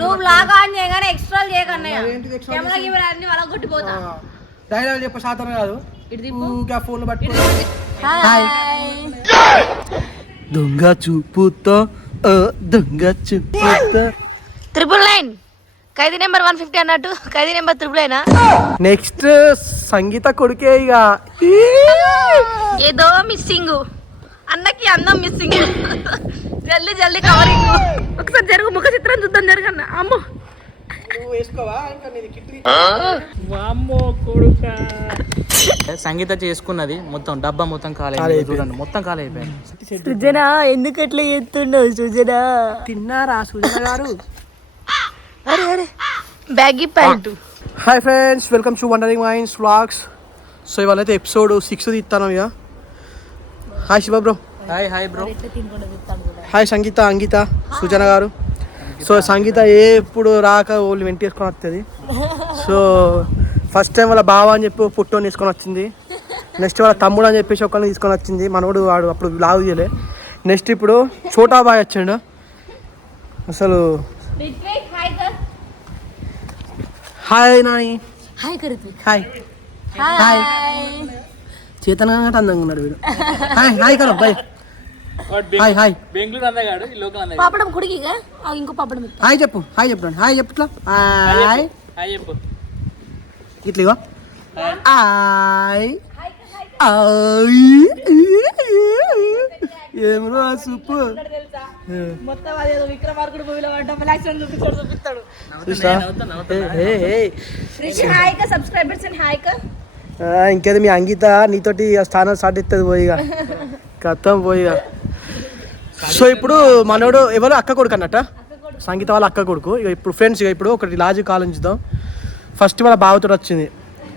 నువ్వు blog on చేయగానే extra చేయకన్నయ్య camera గిమెరా అన్ని వాళ్ళ కొట్టిపోతా డైలాగ్ చెప్ప శాతం కాదు ఫోన్ పట్టుకో దొంగ చూపుతో దొంగ చూపుతో 999 ఖైదీ నెంబర్ 150 అన్నట్టు ఖైదీ నెంబర్ 999 నెక్స్ట్ సంగీత కొడుకే ఇక ఏదో మిస్సింగ్ అన్నకి అందం మిస్సింగ్ జల్దీ జల్దీ కవరింగ్ ఒకసారి జరుగు ముఖ చిత్రం చూద్దాం జరగన్న అమ్మో సంగీత చేసుకున్నది మొత్తం డబ్బా మొత్తం ఖాళీ చూడండి మొత్తం ఖాళీ అయిపోయింది. సృజన ఎందుకు అట్లా చేస్తున్నావు సృజన? తిన్నారా సృజన గారు? అరే అరే baggy pant. Hi friends, welcome to wandering minds vlogs. So ఇవాళ అయితే ఎపిసోడ్ 6 తీస్తాను ఇక. Hi Shiva bro. Hi bro. Hi Sangeetha, Ankitha, Srujana గారు. సో సంగీత ఎప్పుడు రాక వాళ్ళు వెంటేసుకొని వస్తుంది. సో ఫస్ట్ టైం వాళ్ళ బావ అని చెప్పి పుట్టోని తీసుకొని వచ్చింది. నెక్స్ట్ వాళ్ళ తమ్ముడు అని చెప్పేసి ఒకరిని తీసుకొని వచ్చింది. మనోడు వాడు అప్పుడు లావు చేయలే. నెక్స్ట్ ఇప్పుడు చోటా బాయ్ వచ్చాడు. అసలు hi Nani. Hi Karithvik. Hi hi. Chetana అందంగా ఉన్నాడు వీడు. హాయ్ హాయ్ కరో బాయ్. Hi hi. బెంగళూరు అందగాడు, ఈ లోకల్ అందగాడు. పాపడం కుడికిగా ఇంకో పాపడం. హాయ్ చెప్పు, హాయ్ చెప్పు, హాయ్ చెప్పు. ఇట్లా హాయ్ హాయ్ చెప్పు. ఇట్లా ఇగో హాయ్. ఏమరా సూపర్. మొత్తం అదేదో విక్రమార్కుడు మూవీలో డబుల్ యాక్షన్ చూపిస్తాడు. ఇంకేది మీ అంకిత నీతోటి స్థానం స్టార్ట్ ఇస్తుంది పోయిగా కథం పోయిగా. సో ఇప్పుడు మనోడు ఎవరు అక్క కొడుకు అన్నట్ట, సంగీత వాళ్ళ అక్క కొడుకు. ఇక ఇప్పుడు ఫ్రెండ్స్ ఇక ఇప్పుడు ఒకటి లాజిక్ ఆలోచిద్దాం. ఫస్ట్ వాళ్ళ బావతో వచ్చింది,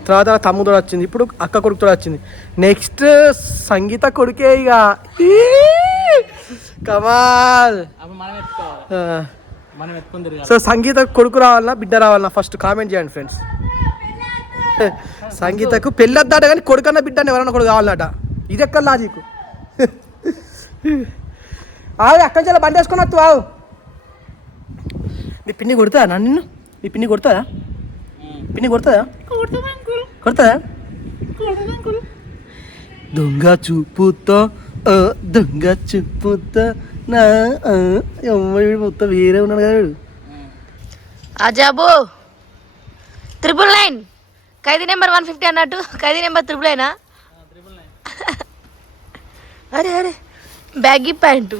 తర్వాత తమ్ముతో వచ్చింది, ఇప్పుడు అక్క కొడుకుతో వచ్చింది. నెక్స్ట్ సంగీత కొడుకే ఇక కమాల్. సో సంగీత కొడుకు రావాలన్నా బిడ్డ రావాలన్నా ఫస్ట్ కామెంట్ చేయండి ఫ్రెండ్స్. సంగీతకు పెళ్ళొద్దాట కానీ కొడుకన్నా బిడ్డని ఎవరన్నా కొడుకు కావాలన్నట. ఇది ఎక్కడ లాజిక్? ఆవు అక్కడి నుంచి బండి వేసుకొని వస్తు ఆవు. నీ పిన్ని కొడుతుందా నన్ను? నీ పిన్ని కొడుతుందా? పిన్ని కొడుతుందా? కొడుతుందా? దొంగ చూపుతో దొంగ చూపుతో నా అమ్మాయి మొత్తం వేరే ఉన్నాడు కదా వీడు. అజాబు 999 ఖైదీ నెంబర్ 150 అన్నట్టు ఖైదీ నెంబర్ 999. అరే అరే baggy pant.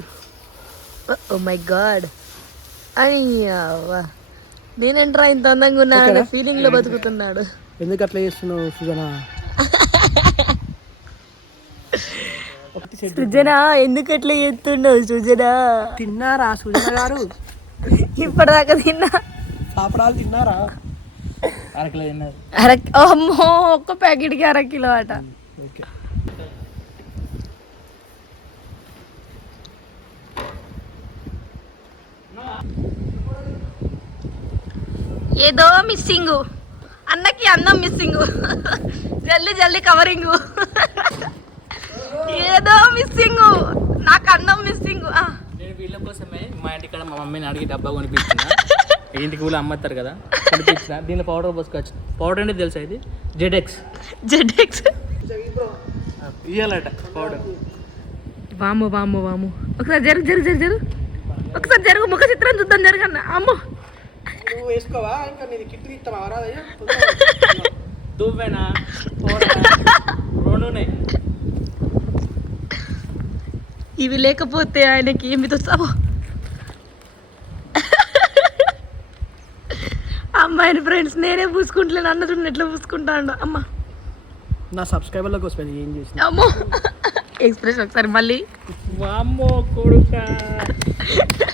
Oh my god. అని నేనంటరా ఇంత అందంగా ఉన్నాడు ఫీలింగ్ లో బతుకుతున్నాడు. ఎందుకు అట్లా చేస్తున్నావు సృజన? సృజన ఎందుకు అట్లా చేస్తున్నావు సృజన? తిన్నారా సృజన గారు? ఇప్పటిదాకా తిన్నా. పాపడాలు తిన్నారా? అరకిలో తిన్నారు. అమ్మో ఒక్క ప్యాకెట్కి 1/2 కిలో అట. ఓకే. ఏదో మిస్సింగ్ అన్నకి అందం మిస్సింగ్ జల్దీ జల్దీ కవరింగ్. ఏదో మిస్సింగ్ నాకు అందం మిస్సింగ్. నేను వీళ్ళ కోసమే మా ఇంటికాడ మా మమ్మీని అడిగి డబ్బా కొనిపించిన. ఇంటికి ఊళ్ళో అమ్ముతారు కదా, కొనిపించిన. దీనిలో పౌడర్ పోసుకొచ్చు. పౌడర్ అనేది తెలుసా? ఇది జెడెక్స్ ఇయ్యాలట పౌడర్. వాము వాము వాము. ఒకసారి జరుగు జరుగు జరుగు జరుగు ఒకసారి జరుగు ముఖ చిత్రం చూద్దాం జరగన్న. అమ్మో వేసుకోవా? ఇంకా నీది కిట్ తీస్తావా? దువ్వెనా రెండునే. ఇవి లేకపోతే ఆయనకి ఏమి తోస్తావో. అమ్మాయిని ఫ్రెండ్స్ నేనే పూసుకుంటలేను, అన్న చూడండి ఎట్లా పూసుకుంటాడు. అమ్మ నా సబ్స్క్రైబర్ల కోసం ఏం చేసిన అమ్మో ఎక్స్ప్రెస్ ఒకసారి మళ్ళీ. వామ్మో కొడుకా.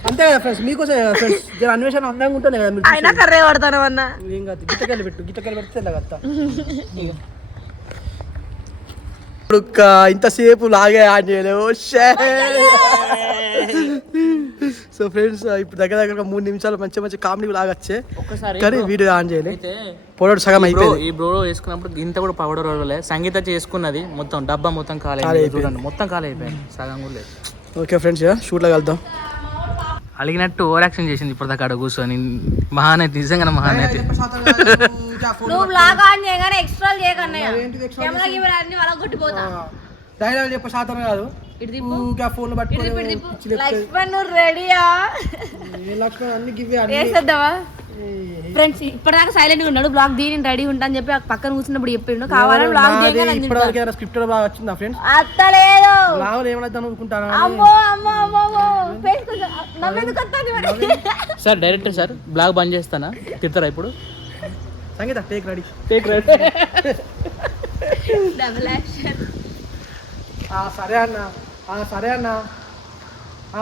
అంతే కదా ఫ్రెండ్స్, మీకోసం ఫ్రెండ్స్ జర అన్వేషణ అందంగా ఉంటుంది కదా. మీరు అయినా కర్రే పడతాను అన్న. ఏం కాదు, గిట్టకెళ్ళి పెట్టు, గిట్టకెళ్ళి పెడితే తెల్లగత్తా. ఇంతసేపు లాగే ఆన్ చేయలేవు. సో ఫ్రెండ్స్ ఇప్పుడు దగ్గర 3 నిమిషాలు మంచి మంచి కామెడీ లాగొచ్చే కానీ వీడియో ఆన్ చేయలేదు. పౌడర్ సగం అయిపోయింది. ఈ బ్రో వేసుకున్నప్పుడు ఇంత కూడా పౌడర్ వదలలే. సంగీత చేసుకున్నది మొత్తం డబ్బా మొత్తం ఖాళీ చూడండి మొత్తం ఖాళీ అయిపోయింది, సగం కూడా లేదు. ఓకే ఫ్రెండ్స్ షూట్లో కలుద్దాం. అలిగినట్టు ఓవర్ యాక్షన్ చేసింది ఇప్పుడు దాకా ఆడ కూర్చొని. మహానైతే నిజంగా మహానైతే. నువ్వు బ్లాగ్ ఆన్ చేయగానే ఎక్స్ట్రా చేయకన్నయ్య కెమెరా గిమెరా అన్ని వాళ్ళ కొట్టిపోతా. డైలాగ్ చెప్ప శాతం కాదు. ఫోన్ పట్టుకొని లక్ష్మణ్ నువ్వు రెడీయా? లక్ష్మణ్ అన్ని గివ్వే వేసేద్దామా? ఫ్రెండ్స్ ఇప్పటిదాకా సైలెంట్ గా ఉన్నాడు. బ్లాగ్ దీని రెడీ ఉంటా అని చెప్పి పక్కన కూర్చున్నప్పుడు చెప్పిండు. కావాలని బ్లాగ్ స్క్రిప్టెడ్ బ్లాగ్ వచ్చిందా ఫ్రెండ్స్? అత్తలేదు. బ్లాగ్ ఏమన్నా అనుకుంటాను. అమ్మో అమ్మో అమ్మో నవ్వెందుకు వస్తుంది మరి? సార్ డైరెక్టర్ సార్ బ్లాగ్ బంద్ చేస్తానా? తిడతారా ఇప్పుడు? సంగీత టేక్ రెడీ. Double action. సరే అన్న సరే అన్న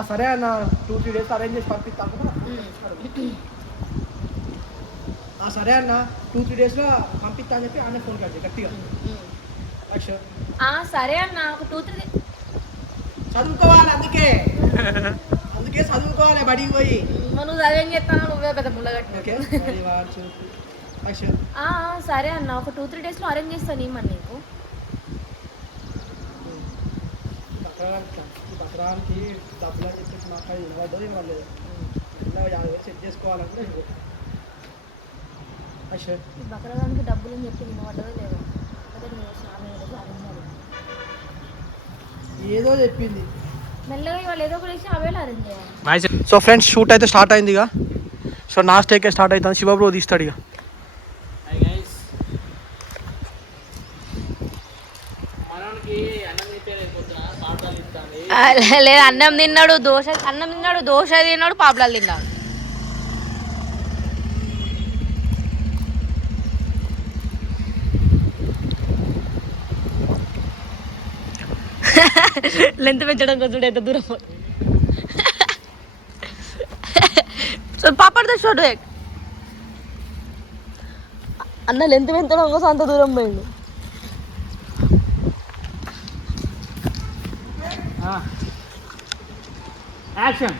సరే అన్న 2-3 days అరేంజ్ చేసి పంపిస్తాను. సరే అన్న 2-3 days లో పంపిస్తా అని చెప్పి ఆయన ఫోన్ కట్ గట్టిగా. సరే అన్న ఒక 2-3 days చదువుకోవాలి. అందుకే చదువుకోవాలి బడికి పోయి. నువ్వు చదివేం చేస్తాను నువ్వే పెద్ద ముళ్ళగట్టు. సరే అన్న ఒక 2-3 days లో అరేంజ్ చేస్తాను ఏమన్నా నీకు. పత్రానికి డబ్బులు అని చెప్పేసి మాట్లాడి ఇవ్వద్దు ఇవ్వలేదు. 50,000 సెట్ చేసుకోవాలంటే బకరానికి డబ్బులు అని చెప్పి వినబడ్డదో లేదో ఏదో చెప్పింది మెల్లగా ఇవాళ ఏదో ఒకటి అవేళ అరేంజ్ చేయాలి. సో ఫ్రెండ్స్ షూట్ అయితే స్టార్ట్ అయింది ఇక. సో నా స్టేకే స్టార్ట్ అవుతుంది. శివబ్రో తీస్తాడు ఇక. లేదు అన్నం తిన్నాడు దోశ తిన్నాడు పాపడాలు తిన్నాడు. లెంత్ పెంచడం కోసం ఎంత దూరం పాపడితే షోటు అన్న లెంత్ పెంచడం కోసం అంత దూరం పోయిండు. యాక్షన్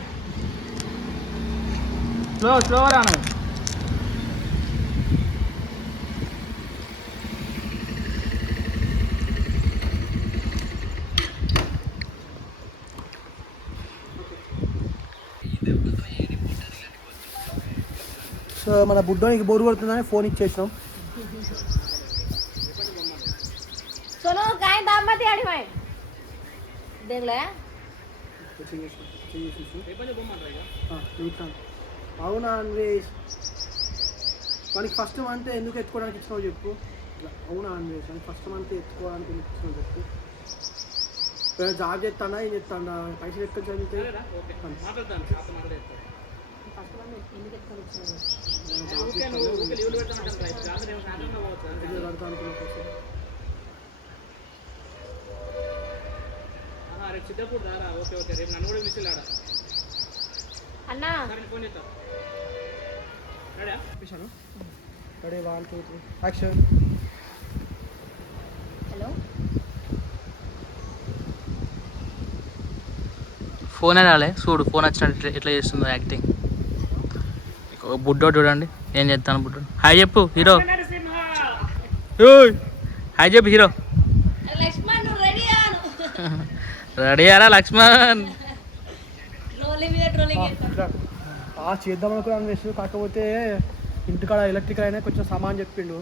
స్లో రాను. సో మన బుడ్డోనికి బోరు కొడుతుందని ఫోన్ ఇచ్చేసాం. అవునా అన్వేష్ మనకి ఫస్ట్ మంత్ ఎందుకు ఎత్తుకోవడానికి ఇచ్చినావు చెప్పు. అవునా అన్వేష్ అని ఫస్ట్ మంత్ ఎత్తుకోవడానికి ఎందుకు ఇచ్చినావు చెప్పు. జాబ్ చేస్తాడా ఏం చేస్తాడా పైసలు ఎక్కడ చదివితే అన్నా రెడీ 1 2 3 యాక్షన్. హలో ఫోన్ రాలే చూడు. ఫోన్ వచ్చినట్టు ఎట్లా చేస్తుందో యాక్టింగ్. బుడ్డోడు చూడండి ఏం చేస్తాను. బుడ్డోడు హాయ్ చెప్పు హీరో. హాయ్ చెప్పు హీరో. రెడీ అరా లక్ష్మణ్. చేద్దాం అనుకున్నా అన్వేష్. కాకపోతే ఇంటికాడ ఎలక్ట్రికల్ అయినా కొంచెం సామాన్ చెప్పిండు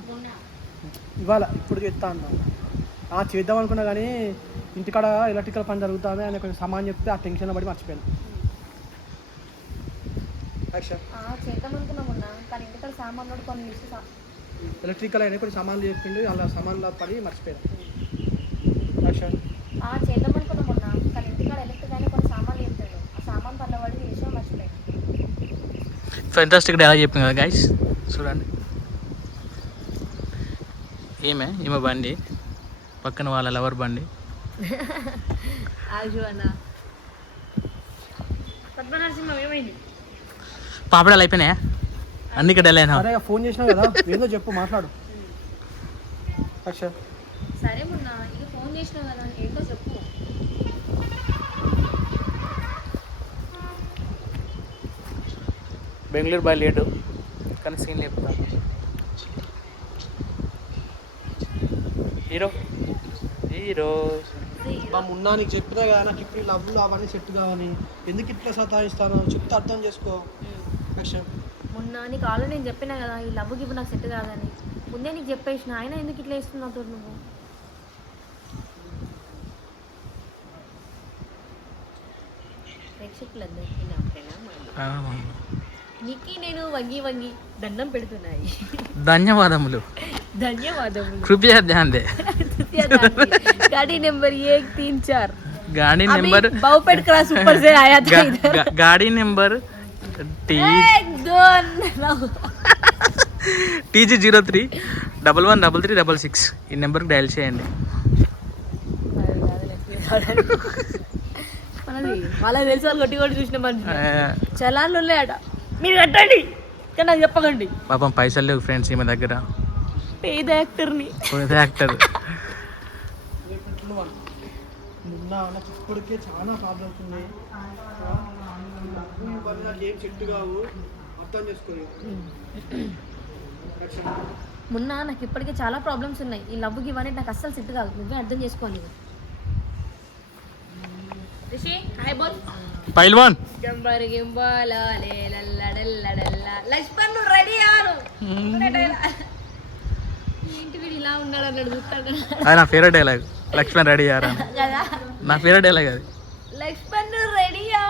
ఇవాళ ఇప్పుడు చెప్తా అన్న. చేద్దాం అనుకున్నా కానీ ఇంటికాడ ఎలక్ట్రికల్ పని జరుగుతుంది ఆయన కొంచెం సామాన్ చెప్తే ఆ టెన్షన్ పడి మర్చిపోయాను. చేద్దాం అనుకున్నామున్నా కానీ ఇంటికాడ సామాన్లు కొన్ని ఎలక్ట్రికల్ అయినా కొన్ని సామాన్లు చెప్పిండు అలా సామాన్లు పడి మర్చిపోయాను. చేద్దాం అనుకున్నామున్నా కానీ ఇంటికాడ ఎలక్ట్రిక్ అయినా కొన్ని సామాన్లు చెప్తాడు ఆ సామాన్ పనుల పడి విషయం మర్చిపోయాను. ఫెంటాస్టిక్ ఎలా చెప్పింది కదా గైస్ చూడండి. ఈమె బండి పక్కన వాళ్ళ లవర్ బండి. పాపడాలు అయిపోయినాయా? అన్ని ఇక్కడ వెళ్ళాను. ఫోన్ చేసినావు కదా ఏదో చెప్పు మాట్లాడు. సరే మొన్న ఇక ఫోన్ చేసినావు కదా ఏంటో చెప్పు. బెంగళూరు బాయ్ లేడు కానీ సీన్ లేపుతా. హీరో హీరో అది మా మున్నా నీకు చెప్పినా కదా నాకు ఇప్పుడు లవ్లు అవన్నీ సెట్ కావని ఎందుకు ఇట్లా సతాయిస్తాను చెప్తే అర్థం చేసుకో లక్ష్యం. మొన్న నీకు ఆల్రెడీ నేను చెప్పినా కదా ఈ లవ్ గివ్ నాకు సెట్ కాదని ముందే నీకు చెప్పేసిన ఆయన ఎందుకు ఇట్లా వేస్తున్నావు నువ్వు ప్రేక్షకులందరికీ నా ప్రణామాలు. నీకు నేను వంగి వంగి దండం పెడుతున్నాయి. ధన్యవాదములు. ధన్యవాదములు. కృపయా ధ్యాన్ దే. गाड़ी नंबर 1 3 4 गाड़ी नंबर बाउपेट क्रॉस ऊपर से आया था इधर. गाड़ी नंबर TG03 113366 ఈ నెంబర్కి డయల్ చేయండి. వాళ్ళకి తెలిసి వాళ్ళు కొట్టి కొట్టి చూసిన చలాన్లు ఉన్నాయట మీరు కట్టండి కానీ నాకు చెప్పకండి. పాపం పైసలు లేవు ఫ్రెండ్స్ ఈమె దగ్గర. పేద యాక్టర్ని యాక్టర్ మున్నా నాకు ఇప్పటికే చాలా ప్రాబ్లమ్స్ ఉన్నాయి. నాకు ఏం సెట్ కావు అర్థం చేసుకోవాలి. మొన్న నాకు ఇప్పటికే చాలా ప్రాబ్లమ్స్ ఉన్నాయి. ఈ లవ్ గివ్ అనేది నాకు అస్సలు సెట్ కాదు. నువ్వే అర్థం చేసుకోవాలి. రిషి హాయ్ బోల్ పైల్వాన్ జంబర్ గింబాల లేలల్లడల్లడల్ల లక్ష్మణ్ నువ్వు రెడీ ఆను ఏంటి వీడు ఇలా ఉన్నాడు అన్నాడు చూస్తాడు. అది నా ఫేవరెట్ డైలాగ్. లక్ష్మణ్ రెడీ అయ్యారా కదా నా ఫేవరెట్ డైలాగ్ అది. లక్ష్మణ్ నువ్వు రెడీయా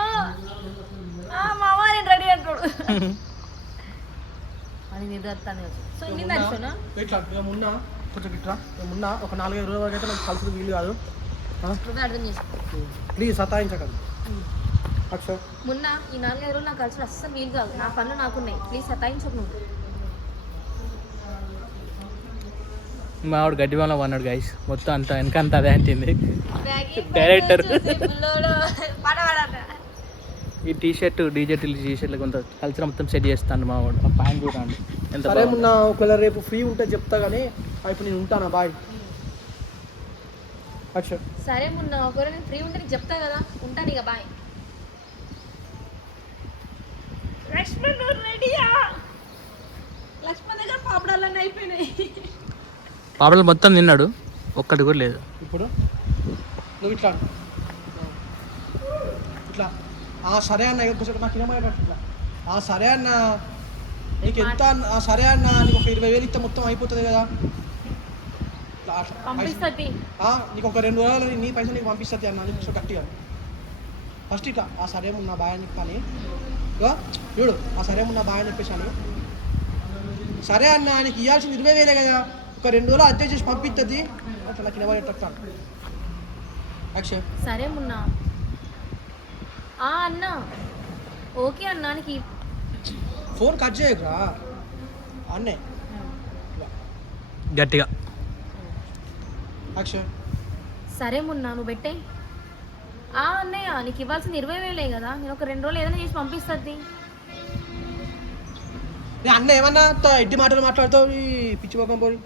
మామ నేను రెడీ అంటాడు. అది నిద్రస్తాను సో ఇన్ని నడుచునా ఇట్లా మున్నా కొంచెం ఇట్లా మున్నా ఒక 4-5 రోజుల వరకు అయితే నాకు కలిసి వీలు కాదు. నువ్వే అర్థం చేసుకో ప్లీజ్ సతాయించకండి. అక్షర్ మొన్న ఈ 4-5 రోజులు నాకు కలిసి అస్సలు వీలు కాదు. నా పనులు నాకున్నాయి. ప్లీజ్ సతాయించకు నువ్వు. మా ఆవిడ గడ్డి వల్ల అన్నాడు గైస్. మొత్తం అంతా వెనక అంతా అదే అంటుంది డైరెక్టర్. ఈ టీషర్ట్ డీజెటిల్ టీషర్ట్లు కొంత కల్చర్ మొత్తం సెట్ చేస్తాను మా వాడు. ఆ ప్యాంట్ చూడండి ఎంత సరే మున్నా ఒకవేళ రేపు ఫ్రీ ఉంటే చెప్తా కానీ ఇప్పుడు నేను ఉంటానా బాయ్. అక్షర్ సరే మొన్న ఒకవేళ నేను ఫ్రీ ఉంటే నీకు చెప్తా కదా. ఉంటాను ఇక బాయ్. లక్ష్మణ్ రెడీయా లక్ష్మణ్ దగ్గర పాపడాలన్నీ అయిపోయినాయి. పాపలు మొత్తం తిన్నాడు ఒక్కటి కూడా లేదు. ఇప్పుడు నువ్వు ఇట్లా ఇట్లా సరే అన్న కొంచెం నాకు ఇనమయ్యేటట్టు ఇట్లా సరే అన్న నీకు ఎంత సరే అన్న నీకు ఒక 20,000 ఇస్తే మొత్తం అయిపోతుంది కదా. పంపిస్తుంది నీకు ఒక 2 రోజులు నీ పైసలు నీకు పంపిస్తుంది అన్న నీకు కొంచెం గట్టిగా ఫస్ట్ ఇట్లా సరే ఉన్న బాయ్ అని చెప్పని చూడు సరే ఉన్న బాయ్ అని చెప్పేసి అని సరే అన్న నీకు ఇవ్వాల్సింది 20,000 కదా ఒక 2 రోజులు అద్దె చేసి పంపిస్తుంది అట్లా నాకు ఇనమయ్యేటట్టు. అక్షయ్ సరే మున్నా అన్న ఓకే అన్నా నీకు ఫోన్ కట్ చేయకురా అన్నే గట్టిగా. అక్షయ్ సరే మున్నా నువ్వు పెట్టే అన్నయ్య నీకు ఇవ్వాల్సింది 20,000 కదా. నేను ఒక 2 రోజులు ఏదైనా చేసి పంపిస్తుంది. అన్న ఏమన్నా ఎడ్డి మాటలు మాట్లాడుతావు ఈ పిచ్చి మొఖం పోయి.